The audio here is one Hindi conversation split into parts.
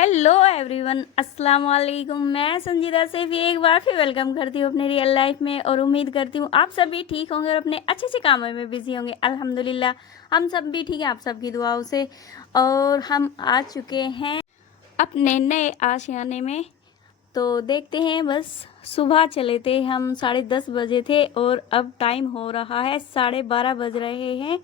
हेलो एवरीवन, अस्सलाम वालेकुम। मैं संजीदा सैफी एक बार फिर वेलकम करती हूँ अपने रियल लाइफ में और उम्मीद करती हूँ आप सब भी ठीक होंगे और अपने अच्छे से कामों में बिजी होंगे। अल्हम्दुलिल्लाह हम सब भी ठीक हैं आप सबकी दुआओं से। और हम आ चुके हैं अपने नए आशियाने में। तो देखते हैं, बस सुबह चले थे हम, 10:30 बजे थे और अब टाइम हो रहा है 12:30 बज रहे हैं।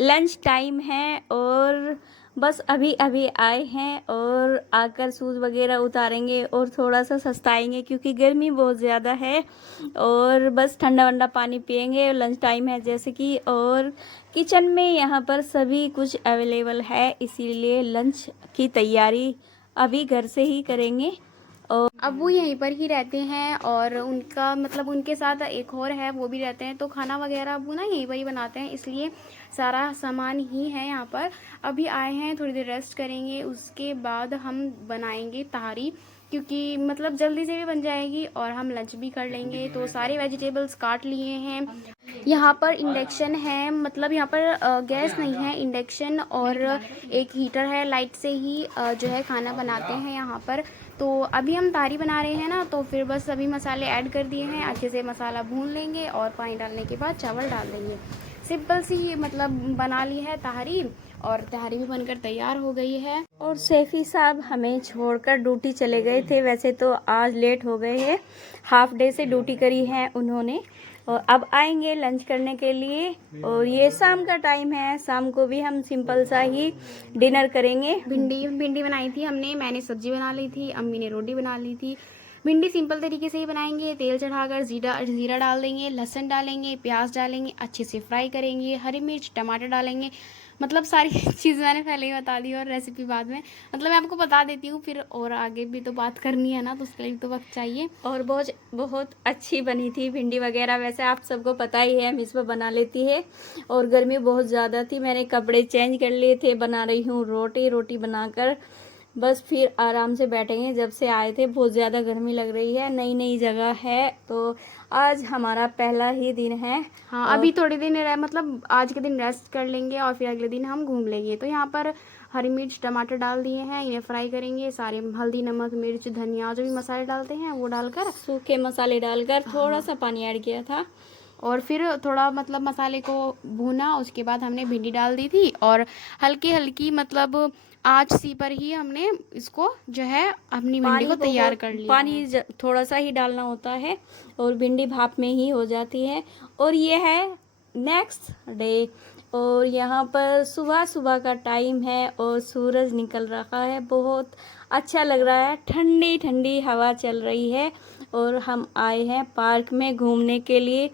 लंच टाइम है और बस अभी अभी आए हैं और आकर शूज़ वगैरह उतारेंगे और थोड़ा सा सस्ताएंगे क्योंकि गर्मी बहुत ज़्यादा है। और बस ठंडा वंडा पानी पियेंगे। लंच टाइम है जैसे कि, और किचन में यहाँ पर सभी कुछ अवेलेबल है, इसीलिए लंच की तैयारी अभी घर से ही करेंगे। और अब वो यहीं पर ही रहते हैं और उनका मतलब उनके साथ एक और है, वो भी रहते हैं, तो खाना वगैरह वो ना यहीं पर ही बनाते हैं, इसलिए सारा सामान ही है यहाँ पर। अभी आए हैं, थोड़ी देर रेस्ट करेंगे, उसके बाद हम बनाएंगे तहारी, क्योंकि मतलब जल्दी से भी बन जाएगी और हम लंच भी कर लेंगे। तो सारे वेजिटेबल्स काट लिए हैं। यहाँ पर इंडक्शन है, मतलब यहाँ पर गैस नहीं है, इंडक्शन और एक हीटर है, लाइट से ही जो है खाना बनाते हैं यहाँ पर। तो अभी हम तहारी बना रहे हैं ना, तो फिर बस सभी मसाले ऐड कर दिए हैं, अच्छे से मसाला भून लेंगे और पानी डालने के बाद चावल डाल देंगे। सिंपल सी मतलब बना ली है तहारी और तहारी भी बनकर तैयार हो गई है। और सैफी साहब हमें छोड़कर ड्यूटी चले गए थे, वैसे तो आज लेट हो गए हैं, हाफ डे से ड्यूटी करी है उन्होंने। और अब आएंगे लंच करने के लिए। और ये शाम का टाइम है, शाम को भी हम सिंपल सा ही डिनर करेंगे। भिंडी बनाई थी हमने, मैंने सब्जी बना ली थी, अम्मी ने रोटी बना ली थी। भिंडी सिंपल तरीके से ही बनाएंगे, तेल चढ़ाकर जीरा डाल देंगे, लहसुन डालेंगे, प्याज डालेंगे, अच्छे से फ्राई करेंगे, हरी मिर्च टमाटर डालेंगे। मतलब सारी चीज़ मैंने पहले ही बता दी और रेसिपी बाद में, मतलब मैं आपको बता देती हूँ, फिर और आगे भी तो बात करनी है ना, तो उसके लिए भी तो वक्त चाहिए। और बहुत बहुत अच्छी बनी थी भिंडी वगैरह, वैसे आप सबको पता ही है मिस बना लेती है। और गर्मी बहुत ज़्यादा थी, मैंने कपड़े चेंज कर लिए थे, बना रही हूँ रोटी बनाकर बस फिर आराम से बैठेंगे। जब से आए थे बहुत ज़्यादा गर्मी लग रही है, नई नई जगह है, तो आज हमारा पहला ही दिन है। हाँ, अभी थोड़े दिन मतलब आज के दिन रेस्ट कर लेंगे और फिर अगले दिन हम घूम लेंगे। तो यहाँ पर हरी मिर्च टमाटर डाल दिए हैं, इन्हें फ्राई करेंगे, सारे हल्दी नमक मिर्च धनिया जो भी मसाले डालते हैं वो डालकर, सूखे मसाले डालकर थोड़ा सा पानी ऐड किया था और फिर थोड़ा मतलब मसाले को भूना। उसके बाद हमने भिंडी डाल दी थी और हल्की हल्की मतलब आँच सी पर ही हमने इसको जो है अपनी भिंडी को तैयार कर लिया है। थोड़ा सा ही डालना होता है और भिंडी भाप में ही हो जाती है। और ये है नेक्स्ट डे और यहाँ पर सुबह सुबह का टाइम है और सूरज निकल रहा है, बहुत अच्छा लग रहा है, ठंडी ठंडी हवा चल रही है। और हम आए हैं पार्क में घूमने के लिए।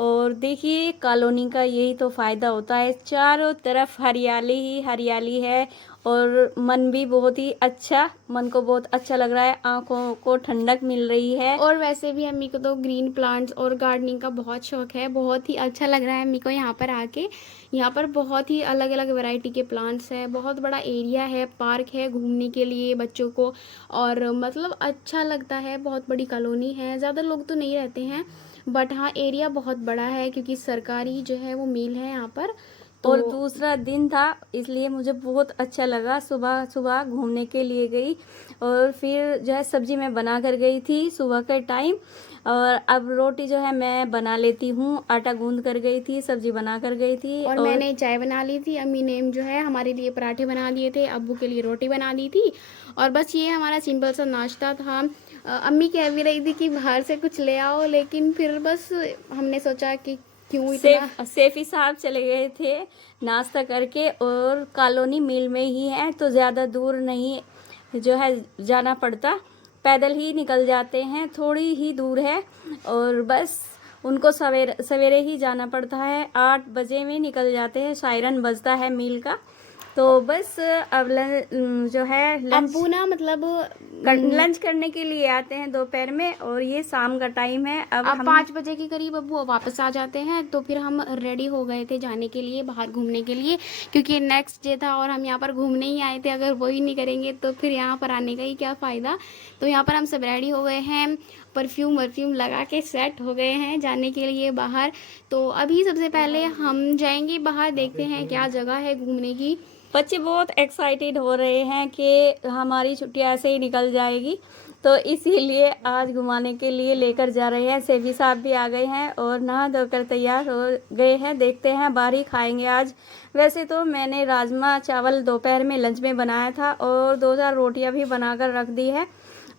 और देखिए कॉलोनी का यही तो फ़ायदा होता है, चारों तरफ हरियाली ही हरियाली है और मन भी बहुत ही अच्छा, मन को बहुत अच्छा लग रहा है, आंखों को ठंडक मिल रही है। और वैसे भी अम्मी को तो ग्रीन प्लांट्स और गार्डनिंग का बहुत शौक है, बहुत ही अच्छा लग रहा है अम्मी को यहाँ पर आके। यहाँ पर बहुत ही अलग अलग वैरायटी के प्लांट्स हैं, बहुत बड़ा एरिया है, पार्क है घूमने के लिए बच्चों को, और मतलब अच्छा लगता है। बहुत बड़ी कॉलोनी है, ज़्यादा लोग तो नहीं रहते हैं, बट हाँ एरिया बहुत बड़ा है क्योंकि सरकारी जो है वो मिल है यहाँ पर। तो और दूसरा दिन था इसलिए मुझे बहुत अच्छा लगा, सुबह सुबह घूमने के लिए गई और फिर जो है सब्जी मैं बना कर गई थी सुबह के टाइम। और अब रोटी जो है मैं बना लेती हूँ, आटा गूंद कर गई थी, सब्जी बना कर गई थी और मैंने चाय बना ली थी, अम्मी ने जो है हमारे लिए पराठे बना लिए थे, अब्बू के लिए रोटी बना दी थी। और बस ये हमारा सिंपल सा नाश्ता था। अम्मी कह भी रही थी कि बाहर से कुछ ले आओ, लेकिन फिर बस हमने सोचा कि क्यों इतना। सैफी साहब चले गए थे नाश्ता करके और कॉलोनी मिल में ही है, तो ज़्यादा दूर नहीं जो है जाना पड़ता, पैदल ही निकल जाते हैं, थोड़ी ही दूर है। और बस उनको सवेरे सवेरे ही जाना पड़ता है, 8 बजे में निकल जाते हैं, सायरन बजता है मिल का। तो बस अब जो है अब्बू ना मतलब लंच करने के लिए आते हैं दोपहर में और ये शाम का टाइम है। अब हम 5 बजे के करीब अब्बू वापस आ जाते हैं। तो फिर हम रेडी हो गए थे जाने के लिए, बाहर घूमने के लिए, क्योंकि नेक्स्ट डे था और हम यहाँ पर घूमने ही आए थे। अगर वही नहीं करेंगे तो फिर यहाँ पर आने का ही क्या फ़ायदा। तो यहाँ पर हम सब रेडी हो गए हैं परफ्यूम वर्फ्यूम लगा के सेट हो गए हैं जाने के लिए बाहर। तो अभी सबसे पहले हम जाएंगे बाहर, देखते हैं क्या जगह है घूमने की। बच्चे बहुत एक्साइटेड हो रहे हैं कि हमारी छुट्टी ऐसे ही निकल जाएगी, तो इसीलिए आज घुमाने के लिए लेकर जा रहे हैं। सेफी साहब भी आ गए हैं और नहा धोकर तैयार हो गए हैं। देखते हैं बाहर ही खाएंगे आज। वैसे तो मैंने राजमा चावल दोपहर में लंच में बनाया था और 2-4 रोटियां भी बनाकर रख दी है।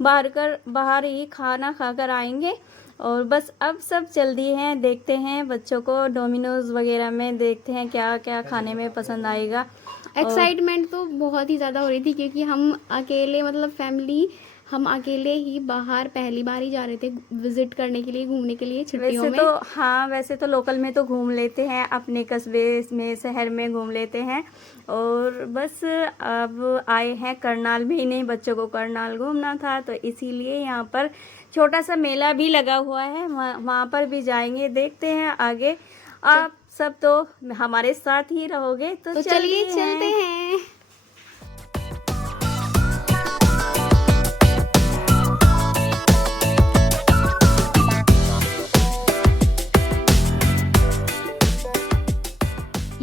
बाहर ही खाना खाकर आएंगे। और बस अब सब जल्दी हैं, देखते हैं बच्चों को डोमिनोज वगैरह में देखते हैं क्या क्या खाने में पसंद आएगा। एक्साइटमेंट तो बहुत ही ज़्यादा हो रही थी क्योंकि हम अकेले मतलब फैमिली हम अकेले ही बाहर पहली बार ही जा रहे थे विजिट करने के लिए, घूमने के लिए छुट्टियों में। वैसे तो लोकल में तो घूम लेते हैं, अपने कस्बे में शहर में घूम लेते हैं। और बस अब आए हैं करनाल भी, नहीं बच्चों को करनाल घूमना था तो इसीलिए यहाँ पर छोटा सा मेला भी लगा हुआ है, वहाँ पर भी जाएंगे। देखते हैं आगे। आप सब तो हमारे साथ ही रहोगे तो चलिए चलते हैं।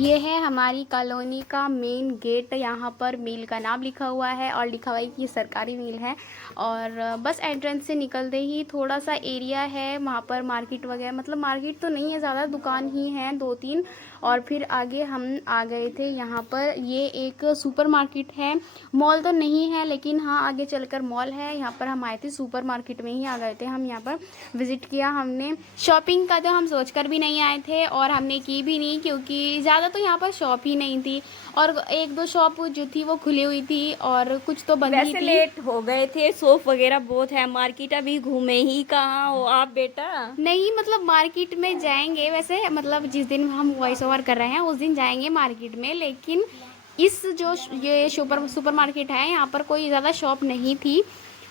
ये है हमारी कॉलोनी का मेन गेट। यहाँ पर मिल का नाम लिखा हुआ है और लिखा हुआ है कि ये सरकारी मिल है। और बस एंट्रेंस से निकलते ही थोड़ा सा एरिया है, वहाँ पर मार्केट वगैरह, मतलब मार्केट तो नहीं है ज़्यादा, दुकान ही हैं 2-3। और फिर आगे हम आ गए थे यहाँ पर। ये एक सुपर मार्केट है, मॉल तो नहीं है लेकिन हाँ आगे चलकर मॉल है। यहाँ पर हम आए थे, सुपर मार्केट में ही आ गए थे हम। यहाँ पर विज़िट किया हमने। शॉपिंग का तो हम सोचकर भी नहीं आए थे और हमने की भी नहीं क्योंकि ज़्यादा तो यहाँ पर शॉप ही नहीं थी और 1-2 शॉप जो थी वो खुली हुई थी और कुछ तो बंद ही थी। लेट हो गए थे, शॉप वगैरह बहुत है, मार्केट अभी घूमे ही कहाँ हो आप बेटा? नहीं मतलब मार्केट में जाएंगे वैसे, मतलब जिस दिन हम वॉइस ओवर कर रहे हैं उस दिन जाएंगे मार्केट में, लेकिन इस जो ये सुपर मार्केट है यहाँ पर कोई ज़्यादा शॉप नहीं थी।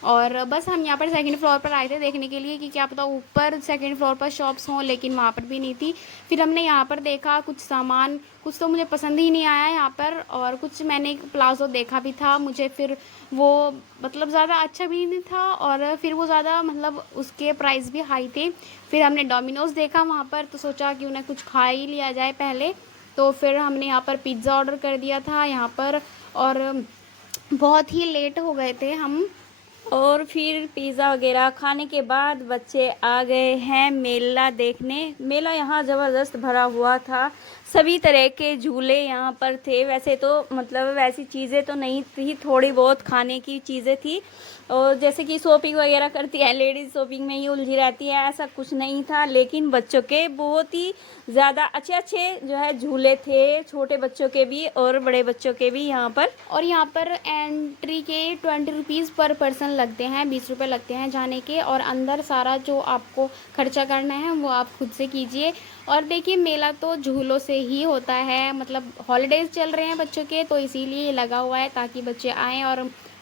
और बस हम यहाँ पर 2nd फ्लोर पर आए थे देखने के लिए कि क्या पता ऊपर 2nd फ्लोर पर शॉप्स हों, लेकिन वहाँ पर भी नहीं थी। फिर हमने यहाँ पर देखा कुछ सामान, कुछ तो मुझे पसंद ही नहीं आया यहाँ पर, और कुछ मैंने एक प्लाजो देखा भी था मुझे, फिर वो मतलब ज़्यादा अच्छा भी नहीं था और फिर वो ज़्यादा मतलब उसके प्राइस भी हाई थे। फिर हमने डोमिनोज़ देखा वहाँ पर तो सोचा कि उन्हें कुछ खा ही लिया जाए पहले, तो फिर हमने यहाँ पर पिज़्ज़ा ऑर्डर कर दिया था यहाँ पर। और बहुत ही लेट हो गए थे हम। और फिर पिज़्ज़ा वगैरह खाने के बाद बच्चे आ गए हैं मेला देखने। मेला यहाँ ज़बरदस्त भरा हुआ था, सभी तरह के झूले यहाँ पर थे। वैसे तो मतलब वैसी चीज़ें तो नहीं थी, थोड़ी बहुत खाने की चीज़ें थी। और जैसे कि शॉपिंग वगैरह करती है लेडीज़, शॉपिंग में ही उलझी रहती है, ऐसा कुछ नहीं था। लेकिन बच्चों के बहुत ही ज़्यादा अच्छे जो है झूले थे, छोटे बच्चों के भी और बड़े बच्चों के भी यहाँ पर। और यहाँ पर एंट्री के 20 रुपीज़ पर पर्सन लगते हैं, 20 रुपये लगते हैं जाने के, और अंदर सारा जो आपको खर्चा करना है वो आप खुद से कीजिए। और देखिए मेला तो झूलों से ही होता है, मतलब हॉलीडेज़ चल रहे हैं बच्चों के तो इसीलिए लगा हुआ है ताकि बच्चे आएँ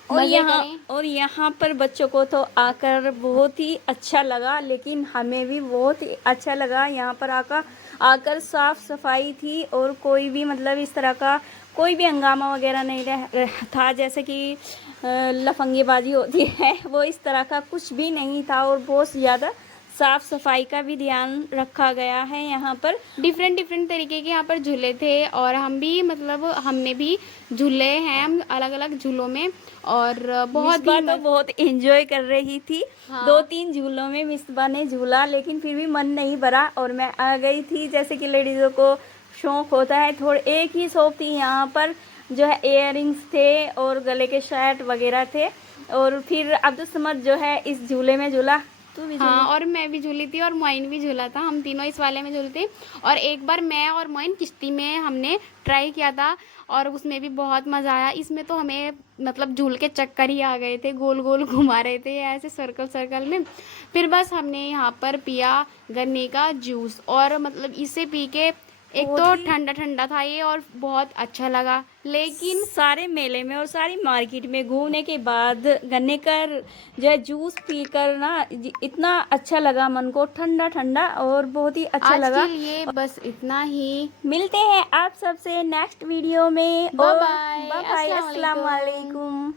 और यहाँ पर बच्चों को तो आकर बहुत ही अच्छा लगा, लेकिन हमें भी बहुत ही अच्छा लगा। यहाँ पर आकर साफ़ सफाई थी और कोई भी मतलब इस तरह का कोई भी हंगामा वगैरह नहीं था, जैसे कि लफंगेबाजी होती है वो इस तरह का कुछ भी नहीं था। और बहुत ज़्यादा साफ़ सफाई का भी ध्यान रखा गया है। यहाँ पर डिफरेंट तरीके के यहाँ पर झूले थे और हम भी मतलब हमने भी झूले हैं हम अलग अलग झूलों में, और बहुत एंजॉय कर रही थी। हाँ। 2-3 झूलों में मिसबा ने झूला, लेकिन फिर भी मन नहीं भरा और मैं आ गई थी। जैसे कि लेडीज़ों को शौक़ होता है, थोड़े एक ही शॉप थी यहाँ पर जो है इयररिंग्स थे और गले के शर्ट वगैरह थे। और फिर अब्दुल समद जो है इस झूले में झूला, हाँ, और मैं भी झूली थी और मोइन भी झूला था, हम तीनों इस वाले में झूले थे। और एक बार मैं और मोइन किश्ती में हमने ट्राई किया था और उसमें भी बहुत मज़ा आया। इसमें तो हमें मतलब झूल के चक्कर ही आ गए थे, गोल गोल घुमा रहे थे ऐसे सर्कल में। फिर बस हमने यहाँ पर पिया गन्ने का जूस, और मतलब इसे पी के एक तो ठंडा था ये और बहुत अच्छा लगा। लेकिन सारे मेले में और सारी मार्केट में घूमने के बाद गन्ने का जो है जूस पीकर ना इतना अच्छा लगा, मन को ठंडा और बहुत ही अच्छा लगा। आज के लिए बस इतना ही, मिलते हैं आप सबसे नेक्स्ट वीडियो में। बाय बाय, अस्सलाम वालेकुम।